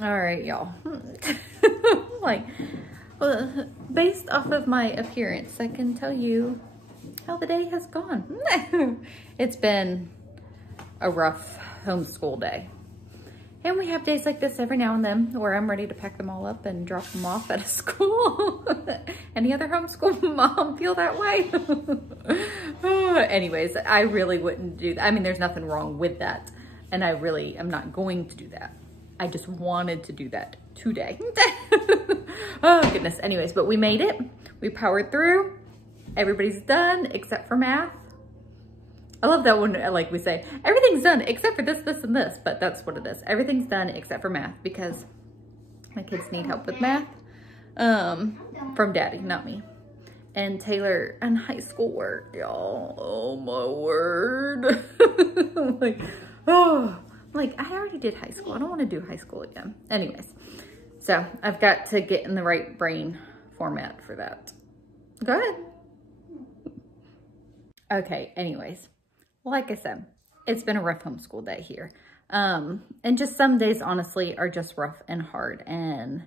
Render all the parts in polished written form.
All right, y'all. Like, well, based off of my appearance, I can tell you how the day has gone. It's been a rough homeschool day. And we have days like this every now and then where I'm ready to pack them all up and drop them off at a school. Any other homeschool mom feel that way? Anyways, I really wouldn't do that. I mean, there's nothing wrong with that. And I really am not going to do that. I just wanted to do that today. Oh goodness. Anyways, but we made it. We powered through. Everybody's done except for math. I love that when, like we say, everything's done except for this, this, and this, but that's what it is. Everything's done except for math because my kids need help with math from daddy, not me. And Taylor and high school work, y'all. Oh my word. Like, I already did high school. I don't want to do high school again. Anyways, so I've got to get in the right brain format for that. Go ahead. Okay, anyways. Like I said, it's been a rough homeschool day here. And just some days, honestly, are just rough and hard. And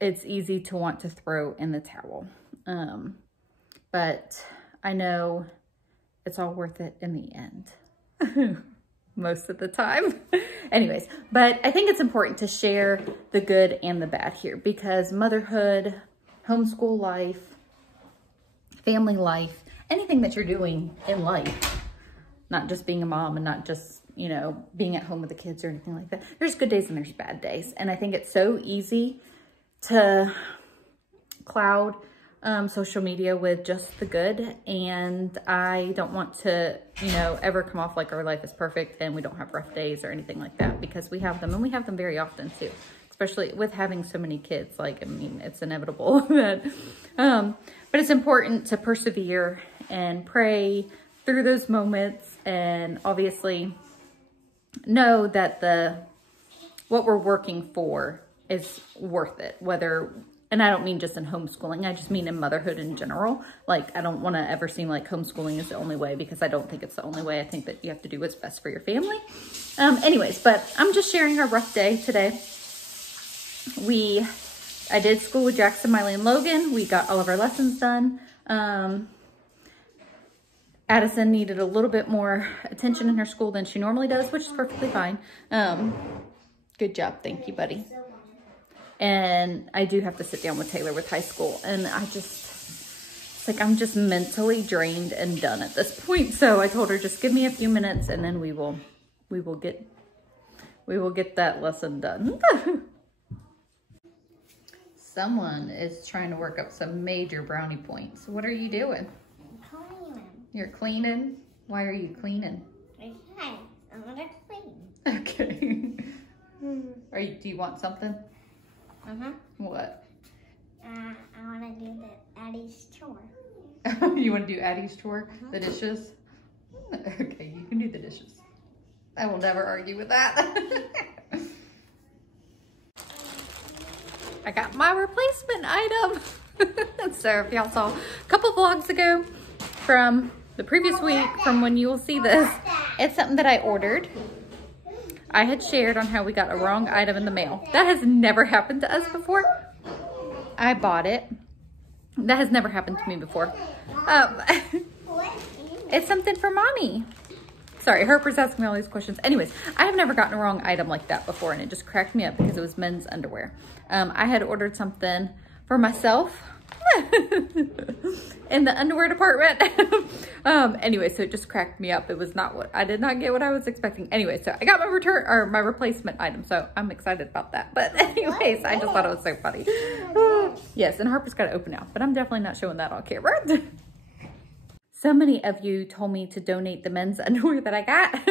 it's easy to want to throw in the towel. But I know it's all worth it in the end. Most of the time. Anyways, but I think it's important to share the good and the bad here because motherhood, homeschool life, family life, anything that you're doing in life, not just being a mom and not just, you know, being at home with the kids or anything like that. There's good days and there's bad days. And I think it's so easy to cloud social media with just the good. And I don't want to, you know, ever come off like our life is perfect and we don't have rough days or anything like that because we have them and we have them very often too, especially with having so many kids. Like, I mean, it's inevitable that, but it's important to persevere and pray through those moments and obviously know that what we're working for is worth it, whether, and I don't mean just in homeschooling, I just mean in motherhood in general. Like, I don't want to ever seem like homeschooling is the only way because I don't think it's the only way. I think that you have to do what's best for your family. Anyways, but I'm just sharing a rough day today. I did school with Jackson, Miley, and Logan. We got all of our lessons done. Addison needed a little bit more attention in her school than she normally does, which is perfectly fine. Good job. Thank you, buddy. And I do have to sit down with Taylor with high school. And it's like, I'm just mentally drained and done at this point. So I told her, just give me a few minutes and then we will get that lesson done. Someone is trying to work up some major brownie points. What are you doing? Cleaning. You're cleaning? Why are you cleaning? Okay, I'm gonna clean. Okay. Do you want something? What? I wanna do the Addie's chore. You want to do Addie's chore? The dishes? Okay, you can do the dishes. I will never argue with that. I got my replacement item. So if y'all saw a couple vlogs ago from the previous week, from when you will see this, it's something that I ordered. I had shared on how we got a wrong item in the mail. That has never happened to us before. I bought it. That has never happened to me before. It's something for mommy. Sorry, Harper's asking me all these questions. Anyways, I have never gotten a wrong item like that before, and it just cracked me up because it was men's underwear. I had ordered something for myself in the underwear department. Anyway, so it just cracked me up. It was not I did not get what I was expecting. Anyway, so I got my replacement item, so I'm excited about that. But anyways, I just thought it was so funny. Yes, and Harper's got to open now, but I'm definitely not showing that on camera. So many of you told me to donate the men's underwear that I got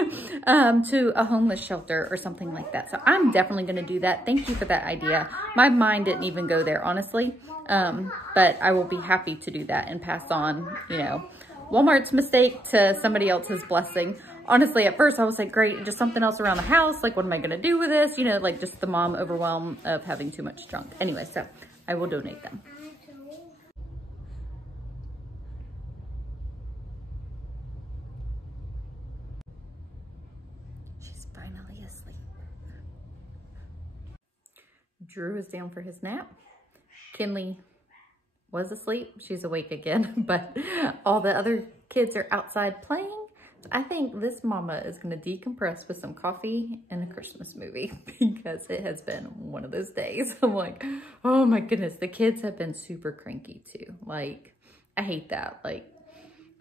to a homeless shelter or something like that. So I'm definitely going to do that. Thank you for that idea. My mind didn't even go there, honestly. But I will be happy to do that and pass on, you know, Walmart's mistake to somebody else's blessing. Honestly, at first I was like, great, just something else around the house. Like, what am I going to do with this? You know, like just the mom overwhelm of having too much junk. Anyway, so I will donate them. She's finally asleep. Drew is down for his nap. Kinley was asleep. She's awake again, but all the other kids are outside playing. So I think this mama is gonna decompress with some coffee and a Christmas movie because it has been one of those days. I'm like, oh my goodness, the kids have been super cranky too. Like, I hate that. Like,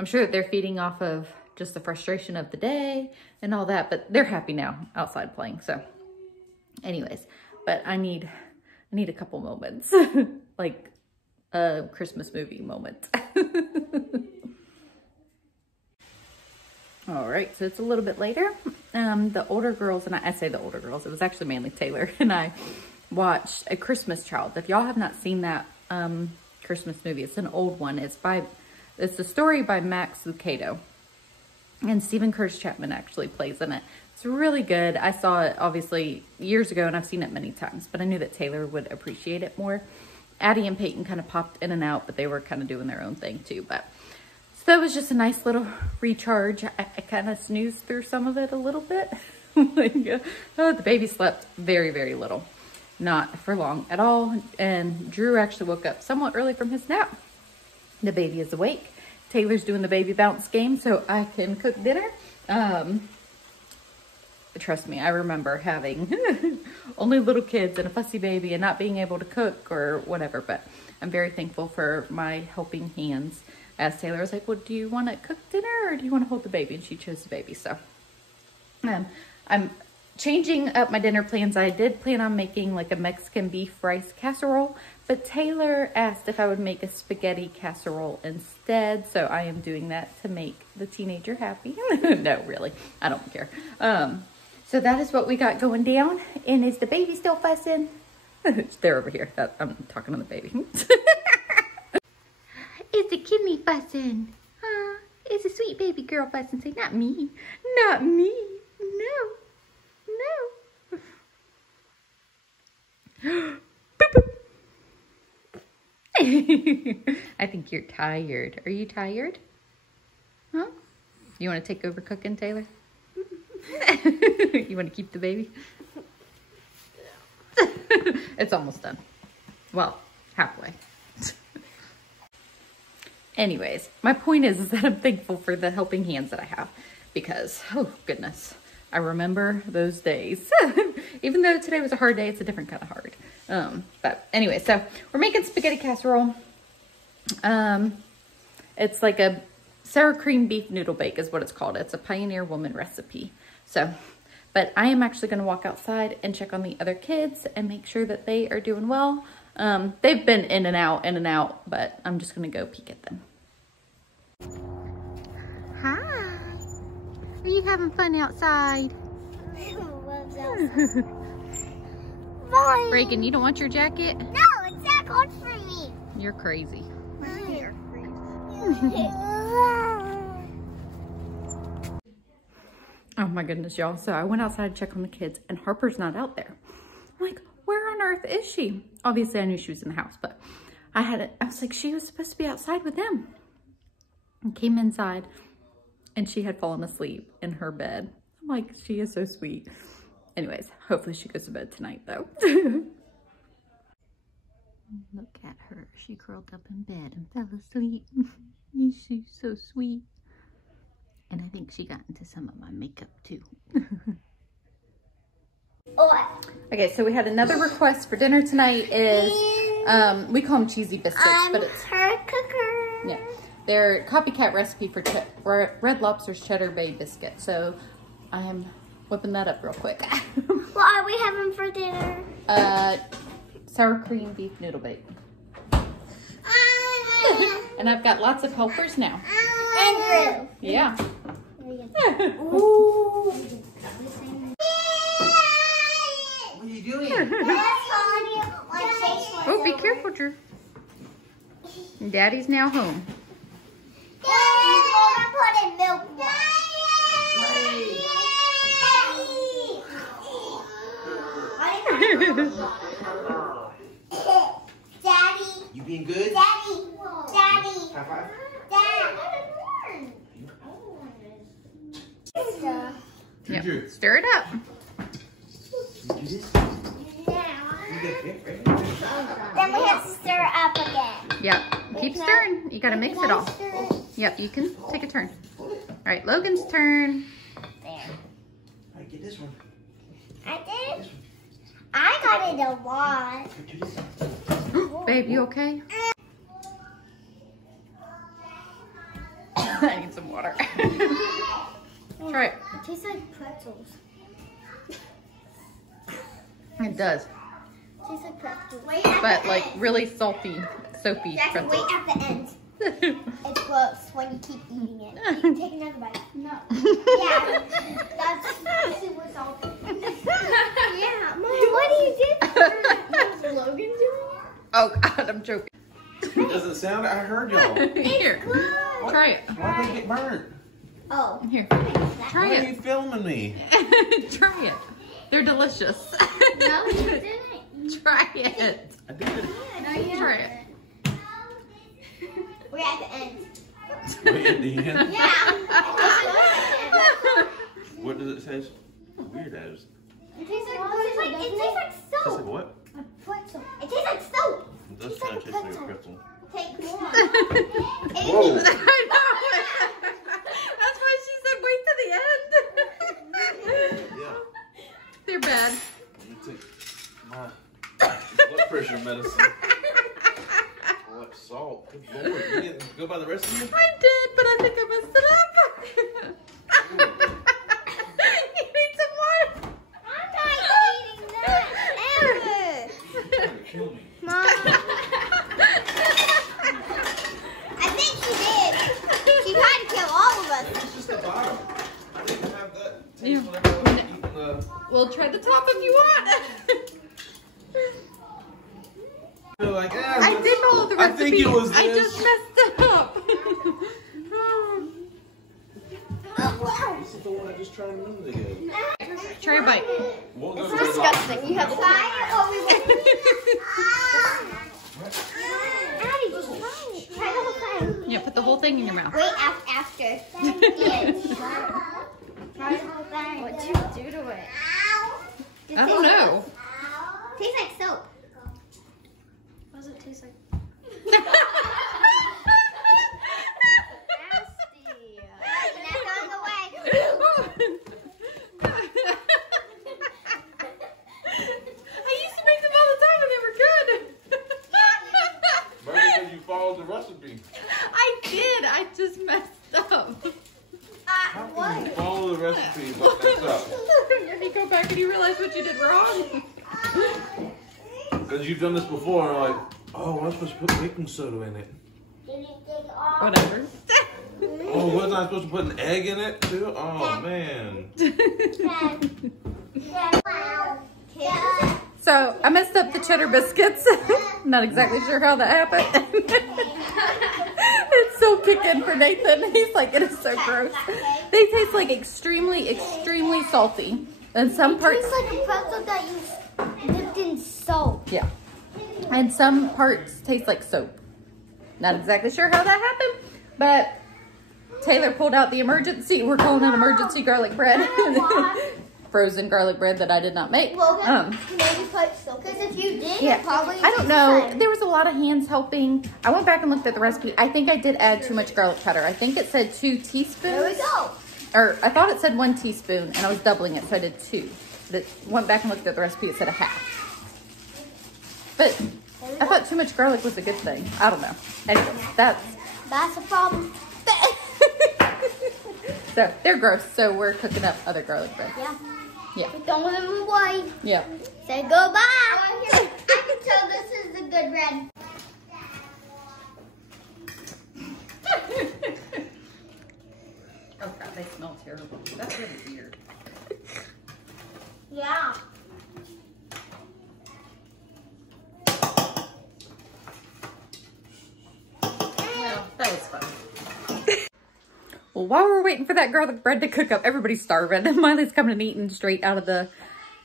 I'm sure that they're feeding off of just the frustration of the day and all that, but they're happy now outside playing. So anyways, but I need a couple moments, like a Christmas movie moment. All right, so it's a little bit later. The older girls, and I say the older girls, it was actually mainly Taylor and I watched A Christmas Child. If y'all have not seen that Christmas movie, it's an old one. It's a story by Max Lucado, and Stephen Curtis Chapman actually plays in it. It's really good. I saw it obviously years ago and I've seen it many times, but I knew that Taylor would appreciate it more. Addie and Peyton kind of popped in and out, but they were kind of doing their own thing too. But so that was just a nice little recharge. I kind of snoozed through some of it a little bit. The baby slept very, very little. Not for long at all. And Drew actually woke up somewhat early from his nap. The baby is awake. Taylor's doing the baby bounce game so I can cook dinner. Trust me, I remember having only little kids and a fussy baby and not being able to cook or whatever, but I'm very thankful for my helping hands. As Taylor was like, well, do you want to cook dinner or do you want to hold the baby? And she chose the baby. So I'm changing up my dinner plans. I did plan on making like a Mexican beef rice casserole, but Taylor asked if I would make a spaghetti casserole instead. So I am doing that to make the teenager happy. No, really, I don't care. So that is what we got going down. And is the baby still fussing? They're over here. I'm talking to the baby. Is the Kinley fussing? Is the sweet baby girl fussing? Say, not me. Not me. No. No. Boop, boop. I think you're tired. Are you tired? Huh? You want to take over cooking, Taylor? You want to keep the baby? It's almost done. Well, halfway. Anyways, my point is that I'm thankful for the helping hands that I have because, oh goodness, I remember those days. Even though today was a hard day, it's a different kind of hard. But anyway, so we're making spaghetti casserole. It's like a sour cream beef noodle bake is what it's called. It's a Pioneer Woman recipe. So, but I am actually going to walk outside and check on the other kids and make sure that they are doing well. They've been in and out, but I'm just going to go peek at them. Hi. Are you having fun outside? Reagan, you don't want your jacket? No, it's not good for me. You're crazy. You're Oh my goodness, y'all. So I went outside to check on the kids and Harper's not out there. I'm like, where on earth is she? Obviously I knew she was in the house, but I was like, she was supposed to be outside with them. And came inside and she had fallen asleep in her bed. I'm like, she is so sweet. Anyways, hopefully she goes to bed tonight though. Look at her. She curled up in bed and fell asleep. She's so sweet. And I think she got into some of my makeup too. Okay, so we had another request for dinner tonight is, we call them cheesy biscuits, but it's her cooker. Yeah, they're copycat recipe for Red Lobster's Cheddar Bay biscuit. So I'm whipping that up real quick. What are we having for dinner? Sour cream beef noodle bake. And I've got lots of helpers now. Andrew. Yeah. Ooh. What are you doing? Oh, be careful, Drew. Daddy's now home. Put in milk. Daddy. You being good? Daddy. Daddy. High five. Dad. Yep. Stir it up. You do this? Now. You Then we have to stir it up again. Yep. Keep stirring. You gotta mix it all. Yep, you can take a turn. All right, Logan's turn. There. I get this one. I did. I got it a lot. Babe, you okay? I need some water. Try it. It tastes like pretzels. It does. It tastes like pretzels. But like really salty, soapy Jackson, pretzels. wait at the end. It's gross when you keep eating it. Take another bite. No. Yeah. That's super salty. Yeah. Mom, what do you do? Is Logan doing it? Oh God, I'm joking. It doesn't sound. I heard y'all. Here, try it. Why did they get burnt? Oh. Here, Why try are it. you filming me? Try it. They're delicious. No, you didn't. Try it. I did. No, you Try it. didn't. We're at the end. Wait at the end. Yeah. What does it say? Weirdos. It tastes like soap. Tastes like what? A pretzel. It tastes like soap. It does kind of taste like a pretzel. Take more. Whoa. I know. That's why she said wait to the end. Yeah. They're bad. Let me take my blood pressure medicine. What salt? Good Lord. You didn't go by the recipe? I did, but I think I messed it up. You need some more? I'm not eating that ever. You're gonna kill me. Mom. I think she did. She tried to kill all of us. It's just the bottom. I didn't have that taste You- whenever I was eating the... We'll try the top if you want. You're like, I did follow the I recipe. think it was I this. just messed it up. This is the one I just tried a minute ago. Try a bite. What It's was disgusting. You have to try it or we won't. Addie, just try it. Try the whole thing. Yeah, put the whole thing in your mouth. Wait after. Try the whole thing. What do you do to it? I don't know. Tastes like soap. What does it taste like? Nasty. You're not going away. I used to make them all the time and they were good. Maybe because you followed the recipe. I did. I just messed up. How can you follow the recipe but mess up? And you go back and you realize what you did wrong. Because you've done this before and like, oh, I'm supposed to put baking soda in it. Whatever. Oh, wasn't I supposed to put an egg in it too? Oh, man. So I messed up the cheddar biscuits. Not exactly sure how that happened. It's so kicking for Nathan. He's like, it is so gross. They taste like extremely, extremely salty. And some parts. It tastes like a pretzel that you dipped in soap. Yeah. And some parts taste like soap. Not exactly sure how that happened, but Taylor pulled out the emergency. We're calling it emergency garlic bread. Frozen garlic bread that I did not make. Logan, maybe put soap. Because if you did, Yeah, it probably I don't know. There was a lot of hands helping. I went back and looked at the recipe. I think I did add too much garlic powder. I think it said 2 teaspoons. There we go. Or I thought it said 1 teaspoon, and I was doubling it, so I did 2. Went back and looked at the recipe. It said 1/2. But I thought too much garlic was a good thing. I don't know. Anyway, that's a problem. so they're gross. So we're cooking up other garlic bread. Yeah. Yeah. But don't let them away. Yeah. Say goodbye. I can tell this is the good bread. Oh God, they smell terrible. That's really weird. Yeah. Well, that was fun. Well, while we're waiting for that garlic bread to cook up, everybody's starving. Miley's coming and eating straight out of the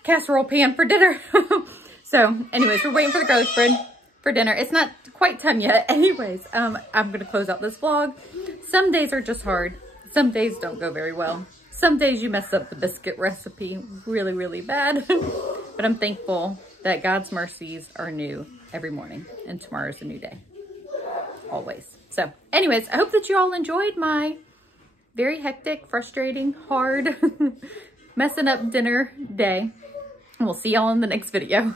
casserole pan for dinner. So, anyways, we're waiting for the garlic bread for dinner. It's not quite time yet. Anyways, I'm going to close out this vlog. Some days are just hard. Some days don't go very well. Some days you mess up the biscuit recipe really, really bad. But I'm thankful that God's mercies are new every morning, and tomorrow's a new day. Always. So anyways, I hope that you all enjoyed my very hectic, frustrating, hard, messing up dinner day. And we'll see y'all in the next video.